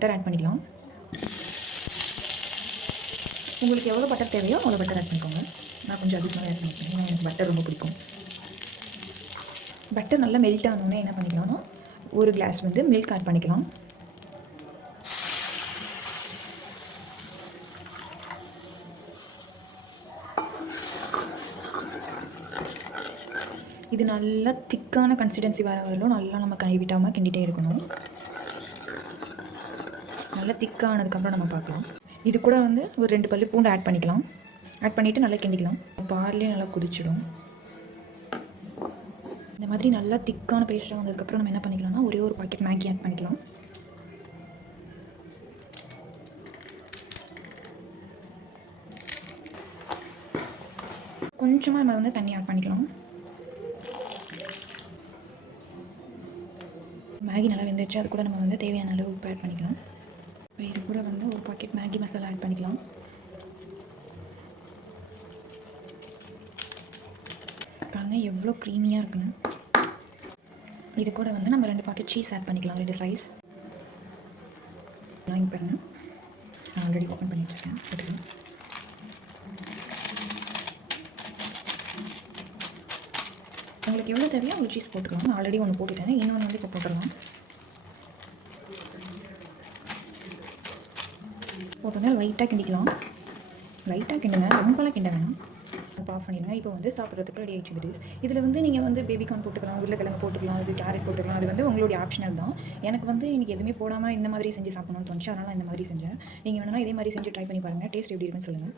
Butter add பண்ணிக்கலாம். உங்களுக்கு எவ்வளோ பட்டர் தேவையோ அவ்வளோ பட்டர் ஆட் பண்ணிக்கோங்க. நான் கொஞ்சம் அதிகமாக ஆட் பண்ணிக்கிறேன், ஏன்னா எனக்கு பட்டர் ரொம்ப பிடிக்கும். பட்டர் நல்லா மெல்ட் ஆனோடனே என்ன பண்ணிக்கலாம்னா ஒரு கிளாஸ் வந்து மில்க் ஆட் பண்ணிக்கலாம். இது நல்லா திக்கான கன்சிஸ்டன்சி வர வரலும் நல்லா நம்ம கைவிட்டாமல் கிண்டிகிட்டே இருக்கணும். நல்லா திக்கானதுக்கப்புறம் நம்ம பார்க்கலாம். இது கூட வந்து ஒரு 2 பல்லு பூண்டு ஆட் பண்ணிக்கலாம். ஆட் பண்ணிவிட்டு நல்லா கிண்டிக்கலாம். பால்லேயே நல்லா கொதிச்சிடும். இந்த மாதிரி நல்லா திக்கான பேஸ்ட்டாக வந்ததுக்கப்புறம் நம்ம என்ன பண்ணிக்கலாம்னா ஒரே ஒரு பாக்கெட் மேகி ஆட் பண்ணிக்கலாம். கொஞ்சமாக நம்ம வந்து தண்ணி ஆட் பண்ணிக்கலாம். மேகி நல்லா வெந்துருச்சு. அது கூட நம்ம வந்து தேவையான அளவு உப்பு ஆட் பண்ணிக்கலாம். இப்போ இது கூட வந்து ஒரு பாக்கெட் மேகி மசாலா ஆட் பண்ணிக்கலாம். பாருங்கள் எவ்வளோ க்ரீமியாக இருக்குன்னு. இது கூட வந்து நம்ம 2 பாக்கெட் சீஸ் ஆட் பண்ணிக்கலாம், 2 ஸ்லைஸ். வாங்கி பாருங்கள், நான் ஆல்ரெடி ஓப்பன் பண்ணி வச்சுருக்கேன். போட்டுக்கலாம். உங்களுக்கு எவ்வளோ தேவையோ அவ்வளோ சீஸ் போட்டுக்கலாம். நான் ஆல்ரெடி ஒன்று போட்டுட்டேன், இன்னொன்று வந்து இப்போ போட்டுடலாம். போட்டோன்னா லைட்டாக கிண்டிக்கலாம். லைட்டாக கிண்டுங்க, ரொம்பலாம் கிண்ட வேணாம். ஆஃப் பண்ணிடுங்க. இப்போ வந்து சாப்பிட்றதுக்கு ரெடி ஆகிடுச்சு இது. இதில் வந்து நீங்கள் வந்து பேபிகார்ன் போட்டுக்கலாம், உருளைக்கிழங்கு போட்டுக்கலாம், அது கேரட் போட்டுக்கலாம். அது வந்து உங்களுடைய ஆப்ஷனல் தான். எனக்கு வந்து இன்றைக்கி எதுவுமே போடாமல் இந்த மாதிரி செஞ்சு சாப்பிடணும்னு தோணுச்சு, அதனால் இந்த மாதிரி செஞ்சேன். நீங்கள் வேணும்னா இதே மாதிரி செஞ்சு ட்ரை பண்ணி பாருங்கள். டேஸ்ட் எப்படி இருக்குன்னு சொல்லுங்கள்.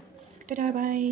டாடா, பாய்.